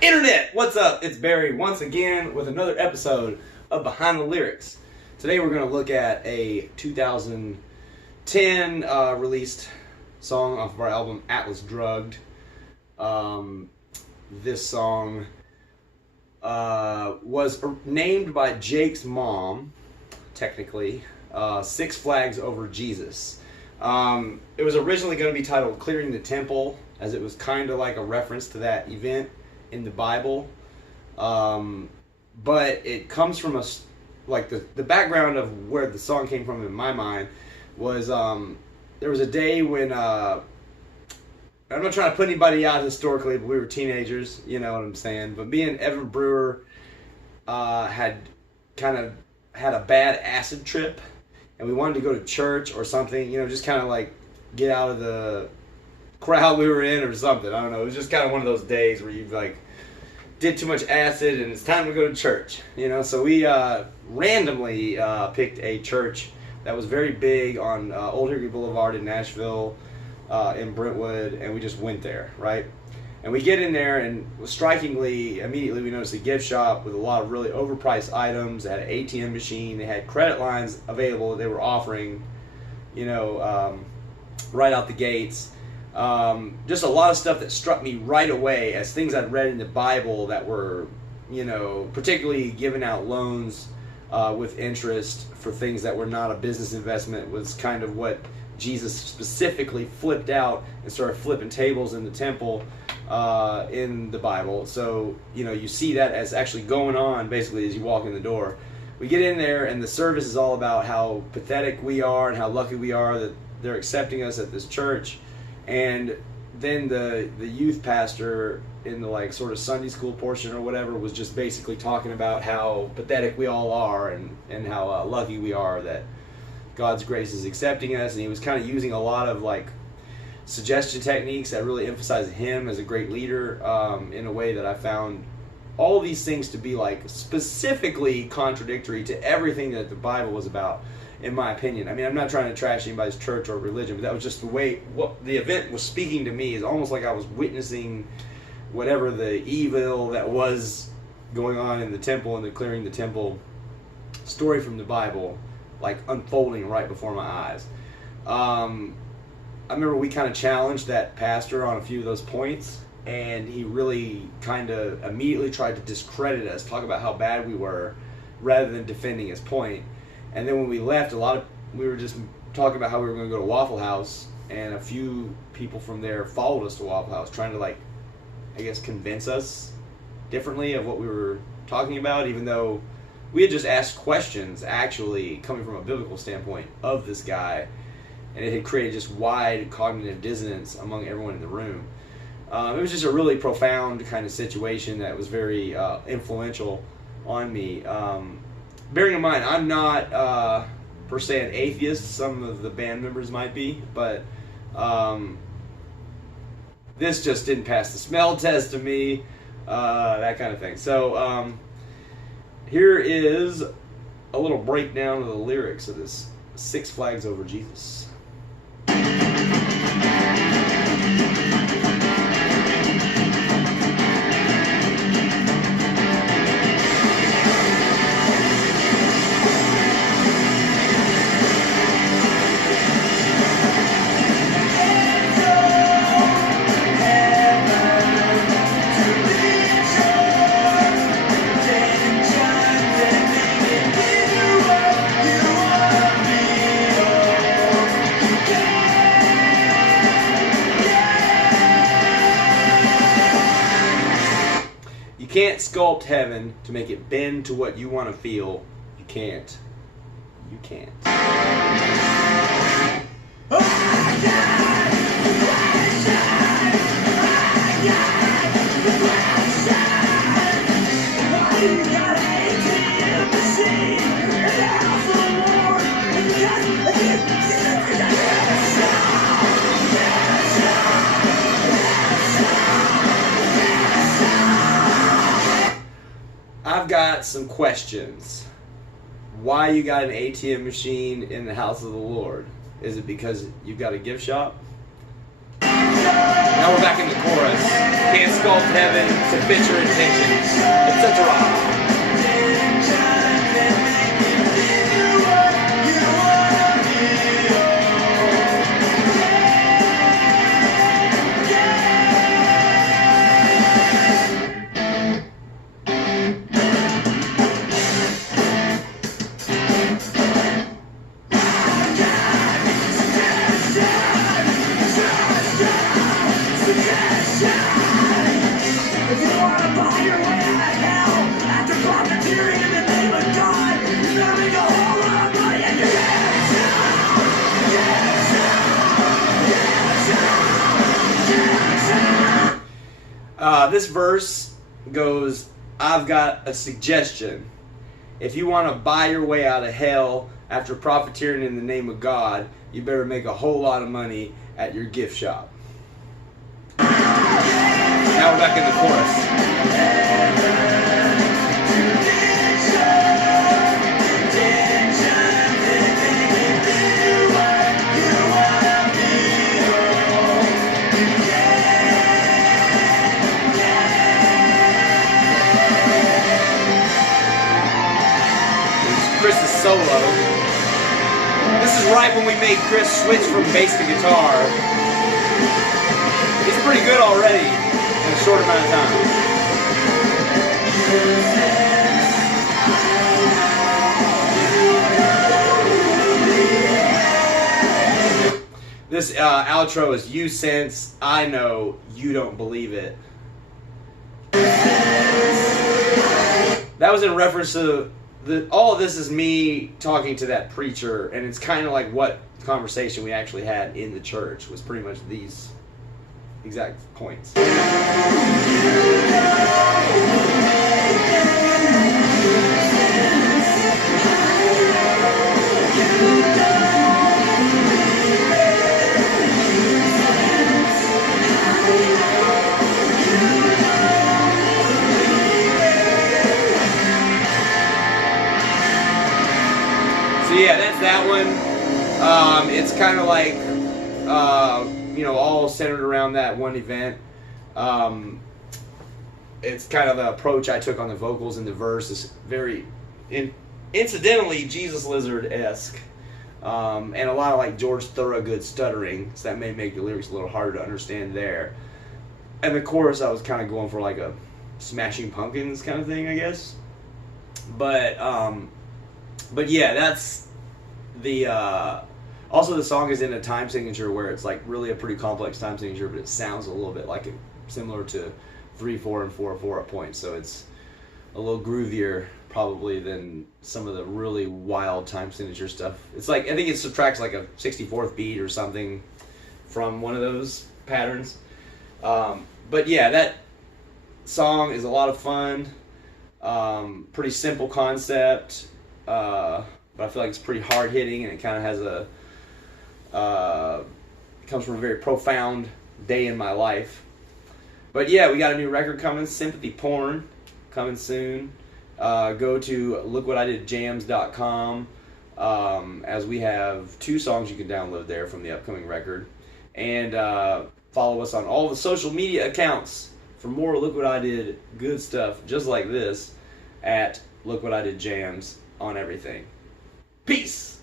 Internet, what's up? It's Barry once again with another episode of Behind the Lyrics. Today we're going to look at a 2010 released song off of our album Atlas Drugged. This song was named by Jake's mom, technically, Six Flags Over Jesus. It was originally going to be titled Clearing the Temple, as it was kind of like a reference to that event in the Bible, but it comes from the background of where the song came from in my mind was there was a day when I'm not trying to put anybody out historically, but we were teenagers, you know what I'm saying, but me and Evan Brewer had a bad acid trip, and we wanted to go to church or something, you know, just kind of like get out of the crowd we were in or something. I don't know. It was just kind of one of those days where you like did too much acid and it's time to go to church, you know. So we randomly picked a church that was very big on Old Hickory Boulevard in Nashville, in Brentwood, and we just went there, right? And we get in there, and strikingly, immediately we noticed a gift shop with a lot of really overpriced items. They had an ATM machine. They had credit lines available that they were offering, you know, right out the gates. Just a lot of stuff that struck me right away as things I'd read in the Bible that were, you know, particularly giving out loans with interest for things that were not a business investment was kind of what Jesus specifically flipped out and started flipping tables in the temple in the Bible. So, you know, you see that as actually going on basically as you walk in the door. We get in there and the service is all about how pathetic we are and how lucky we are that they're accepting us at this church. And then the youth pastor in the like sort of Sunday school portion or whatever was just basically talking about how pathetic we all are and how lucky we are that God's grace is accepting us. And he was kind of using a lot of like suggestion techniques that really emphasized him as a great leader in a way that I found all of these things to be like specifically contradictory to everything that the Bible was about, in my opinion. I mean, I'm not trying to trash anybody's church or religion, but that was just the way what the event was speaking to me. Is almost like I was witnessing whatever the evil that was going on in the temple and the clearing the temple story from the Bible, like unfolding right before my eyes. I remember we kind of challenged that pastor on a few of those points, and he really kind of immediately tried to discredit us, talk about how bad we were, rather than defending his point. And then when we left, we were just talking about how we were going to go to Waffle House, and a few people from there followed us to Waffle House, trying to like, I guess, convince us differently of what we were talking about, even though we had just asked questions, actually, coming from a biblical standpoint, of this guy, and it had created just wide cognitive dissonance among everyone in the room. It was just a really profound kind of situation that was very influential on me. Bearing in mind, I'm not per se an atheist. Some of the band members might be, but this just didn't pass the smell test to me, that kind of thing. So here is a little breakdown of the lyrics of this Six Flags Over Jesus. You can't sculpt heaven to make it bend to what you want to feel. You can't. You can't. I've got some questions. Why you got an ATM machine in the house of the Lord? Is it because you've got a gift shop? Now we're back in the chorus. Can't sculpt heaven to fit your intentions, etc. This verse goes, I've got a suggestion. If you want to buy your way out of hell after profiteering in the name of God, you better make a whole lot of money at your gift shop. Now we're back in the chorus. Chris's solo. This is right when we made Chris switch from bass to guitar. He's pretty good already in a short amount of time. This outro is "You Sense, I Know, You Don't Believe It." That was in reference to all of this is me talking to that preacher, and it's kind of like what conversation we actually had in the church was pretty much these exact points. So yeah, that's that one. It's kind of like, all centered around that one event. It's kind of the approach I took on the vocals in the verse. Is very, incidentally, Jesus Lizard-esque. And a lot of like George Thorogood stuttering, so that may make the lyrics a little harder to understand there. And the chorus, I was kind of going for like a Smashing Pumpkins kind of thing, I guess. But yeah, that's the also the song is in a time signature where it's like really a pretty complex time signature, but it sounds a little bit like it, similar to 3/4 and 4/4 at points. So it's a little groovier probably than some of the really wild time signature stuff. It's like, I think it subtracts like a 64th beat or something from one of those patterns. But yeah, that song is a lot of fun. Pretty simple concept, but I feel like it's pretty hard hitting, and it kind of has comes from a very profound day in my life. But yeah, we got a new record coming, Sympathy Porn, coming soon. Go to lookwhatididjams.com, as we have 2 songs you can download there from the upcoming record. And follow us on all the social media accounts for more Look What I Did good stuff just like this at Look What I Did Jams on everything. Peace!